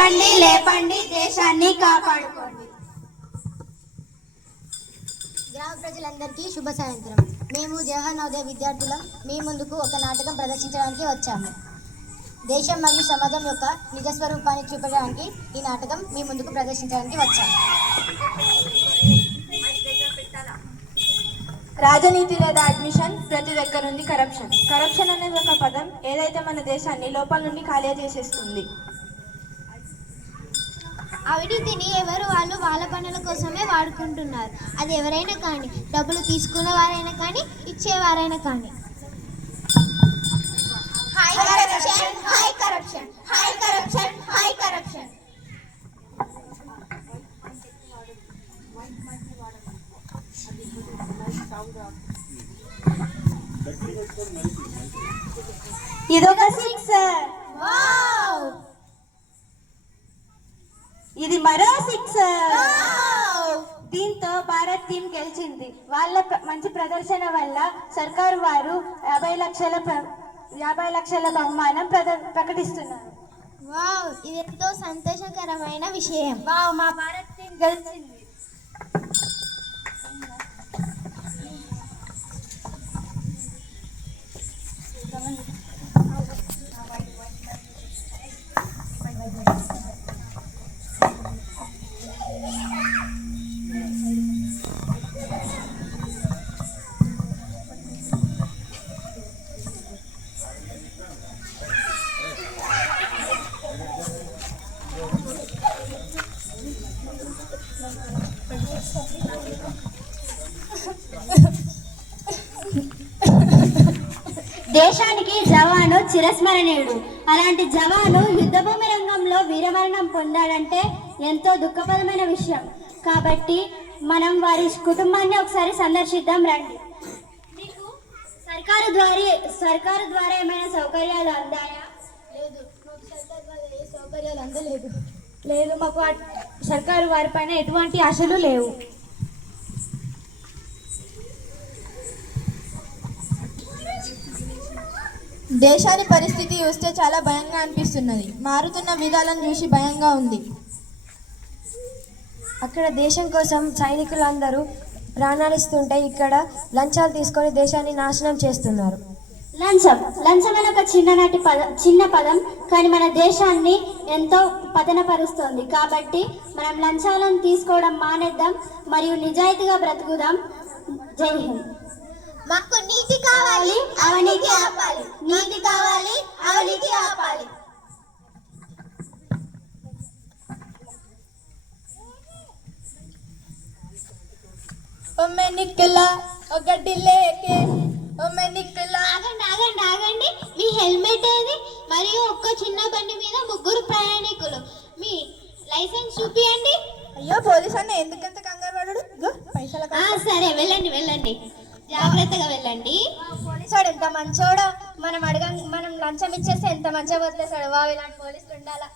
లేవండి లేపండి దేశాన్ని కాపాడుకోండి. గ్రామ ప్రజలందరికీ శుభ సాయంత్రం. మేము జవహర్ నవోదయ విద్యార్థులం మీ ముందుకు ఒక నాటకం ప్రదర్శించడానికి వచ్చాము. దేశం మరియు సమాజం యొక్క నిజస్వరూపాన్ని చూపడానికి ఈ నాటకం మీ ముందుకు ప్రదర్శించడానికి వచ్చాము. రాజనీతి లేదా అడ్మిషన్, ప్రతి దగ్గర ఉంది కరప్షన్. కరప్షన్ అనేది ఒక పదం ఏదైతే మన దేశాన్ని లోపల నుండి ఖాళీ చేసేస్తుంది. అవినీతిని ఎవరు వాళ్ళు వాళ్ళ పనుల కోసమే వాడుకుంటున్నారు. అది ఎవరైనా కానీ, డబ్బులు తీసుకున్న వారైనా కానీ, ఇచ్చేవారైనా కానీ. High corruption, high corruption, high corruption, high corruption. ఇదొక సిక్సర్. ఇది మరో సిక్సర్. దీంతో భారత్ టీం గెలిచింది. వాళ్ళ మంచి ప్రదర్శన వల్ల సర్కారు వారు 50 లక్షల బహుమానం ప్రకటిస్తున్నారు. వావ్, ఇదెంతో సంతోషకరమైన విషయం. వావ్, మా భారత్ టీం గెలిచింది. దేశానికి జవాను చిరస్మరణీయుడు. అలాంటి జవాను యుద్ధభూమి రంగంలో వీరమరణం పొందాడంటే ఎంతో దుఃఖపరమైన విషయం. కాబట్టి మనం వారి కుటుంబాన్ని ఒకసారి సందర్శిద్దాం రండి. మీకు సర్కారు ద్వారా ఏమైనా సౌకర్యాలు అందాయా? లేదు, మాకు సర్కారు ద్వారా ఏ సౌకర్యాలు అందలేదు. లేదు, మాకు సర్కారు వారిపైన ఎటువంటి ఆశలు లేవు. దేశాన్ని పరిస్థితి చూస్తే చాలా భయంగా అనిపిస్తున్నది. మారుతున్న విధాలను చూసి భయంగా ఉంది. అక్కడ దేశం కోసం సైనికులందరూ ప్రాణాలిస్తుంటే ఇక్కడ లంచాలు తీసుకొని దేశాన్ని నాశనం చేస్తున్నారు. లంచం అనే ఒక చిన్న పదం కానీ మన దేశాన్ని ఎంతో పతనపరుస్తుంది. కాబట్టి మనం లంచాలను తీసుకోవడం మానేద్దాం మరియు నిజాయితీగా బ్రతుకుదాం. జై హింద్. మాకు నీతి కావాలి, అవినీతి ఆపాలి. నీతి కావాలి, అవినీతి ఆపాలి. ఒమ్మె నిక్కలా ఒకటి లేకే, ఒమ్మె నిక్కలా. ఆగండి. మీ హెల్మెట్ ఏది? మరియు ఒక్క చిన్న బండి మీద 3 ప్రయాణికులు. మీ లైసెన్స్ చూపియండి. అయ్యో, పోలీస్ అన్న ఎందుకంత కంగారు పడడు? పైసల సరే, వెళ్ళండి. జాగ్రత్తగా వెళ్ళండి. పోలీసాడు ఎంత మంచోడో. మనం లంచం ఇచ్చేస్తే ఎంత మంచిగా వదిలేసాడు. వావ్, ఇలాంటి పోలీసులు ఉండాలా.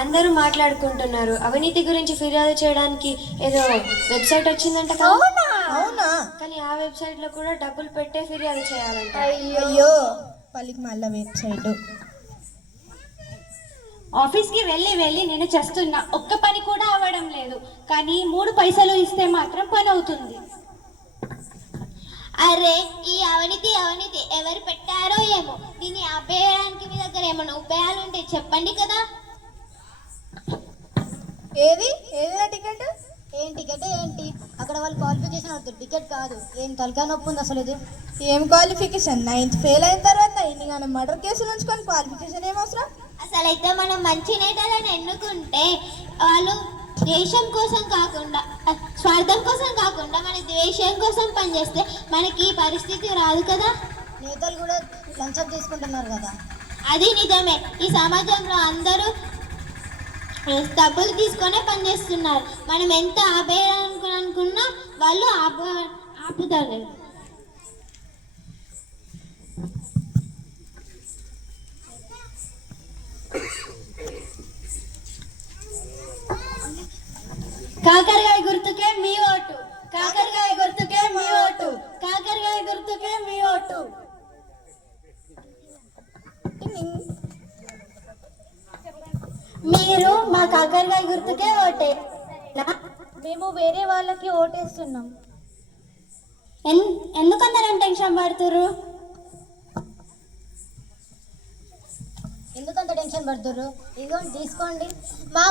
అందరూ మాట్లాడుకుంటున్నారు. అవినీతి గురించి ఫిర్యాదు చేయడానికి ఏదో వెబ్సైట్ వచ్చిందంట కదా? అవునా? కానీ ఆ వెబ్సైట్ లో కూడా డబ్బులు పెట్టే ఫిర్యాదు చేయాలంట. అయ్యో, పల్లికి మళ్ళీ వెబ్సైట్. ఆఫీస్కి వెళ్ళి నేను చేస్తున్నా, ఒక్క పని కూడా అవ్వడం లేదు. కానీ 3 పైసలు ఇస్తే మాత్రం పని అవుతుంది. అరే, ఈ అవినీతి ఎవరు పెట్టారో ఏమో. దీన్ని ఆపేయడానికి మీ దగ్గర ఏమైనా ఉపాయాలు ఉంటే చెప్పండి కదా. ఏది నా టికెట్? ఏం టికెట్ ఏంటి? అక్కడ వాళ్ళు క్వాలిఫికేషన్ అవుతుంది, టికెట్ కాదు. ఏం తలకాయ నొప్పి ఉంది అసలు. ఇది ఏం క్వాలిఫికేషన్? 9th ఫెయిల్ అయిన తర్వాత ఇన్ని కానీ మర్డర్ కేసులు ఉంచుకొని క్వాలిఫికేషన్ ఏం అవసరం? అసలైతే మనం మంచి నేతలను ఎన్నుకుంటే వాళ్ళు దేశం కోసం కాకుండా, స్వార్థం కోసం కాకుండా మన దేశం కోసం పనిచేస్తే మనకి ఈ పరిస్థితి రాదు కదా. నేతలు కూడా లంచం తీసుకుంటున్నారు కదా. అది నిజమే. ఈ సమాజంలో అందరూ డబ్బులు తీసుకొనే పనిచేస్తున్నారు. మనం ఎంత ఆపేయాలనుకున్నా వాళ్ళు ఆపుతారు. కాకరకాయ గుర్తుకే మీ ఓటు, కాకరకాయ గుర్తుకే మీ ఓటు, కాకరకాయ కాకరకాయ గుర్తుకే ఓటే. మేము వేరే వాళ్ళకి ఓటేస్తున్నాం. ఎందుకందరం టెన్షన్ పడుతుర్రు? ఎందుకంత టెన్షన్ పడుతుర్రు? ఇదిగోండి తీసుకోండి. మా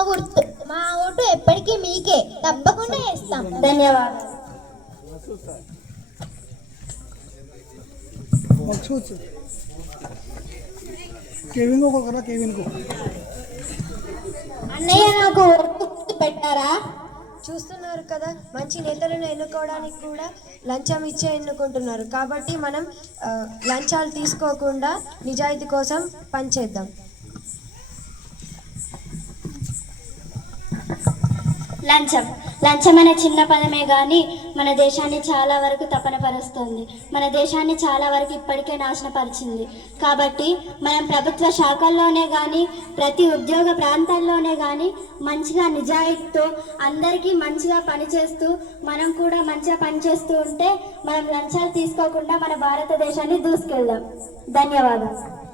ఓటు ఎప్పటికీ మీకే, తప్పకుండా వేస్తాం. ధన్యవాదాలు. అన్నయ్య నాకు ఓటు పెట్టారా? చూస్తున్నారు కదా, మంచి నేతలను ఎన్నుకోవడానికి కూడా లంచం ఇచ్చే ఎన్నుకుంటున్నారు. కాబట్టి మనం లంచాలు తీసుకోకుండా నిజాయితీ కోసం పనిచేద్దాం. లంచం అనే చిన్న పదమే కానీ మన దేశాన్ని చాలా వరకు తపనపరుస్తుంది. మన దేశాన్ని చాలా వరకు ఇప్పటికే నాశనపరిచింది. కాబట్టి మనం ప్రభుత్వ శాఖల్లోనే కానీ ప్రతి ఉద్యోగ ప్రాంతాల్లోనే కానీ మంచిగా నిజాయితీతో అందరికీ మంచిగా పనిచేస్తూ మనం కూడా మంచిగా పనిచేస్తూ ఉంటే మనం లంచాలు తీసుకోకుండా మన భారతదేశాన్ని దూసుకెళ్దాం. ధన్యవాదాలు.